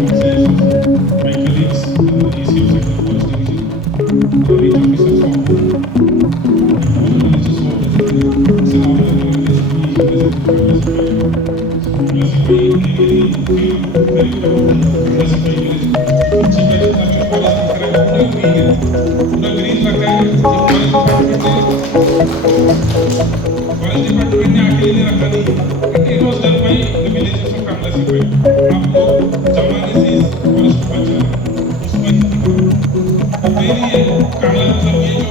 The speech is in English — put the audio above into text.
my colleagues, ACF Sector Forest Division, reach officers from and all the villages who are present here. It's an honor and privilege to be present in Kangasipalli. So Kangasipalli, I really feel very proud of Kangasipalli village. अच्छी वैसे तो हमें forest दिख रहा है, पूरा green लग रहा है। ये फॉरेस्ट डिपार्टमेंट ने आके लिए रखा नहीं, but it was done by the villages of Kangasipalli. आपको जमाने से इस फॉरेस्ट को बचा उसमें मेरी ये कांगला मतलब ये जो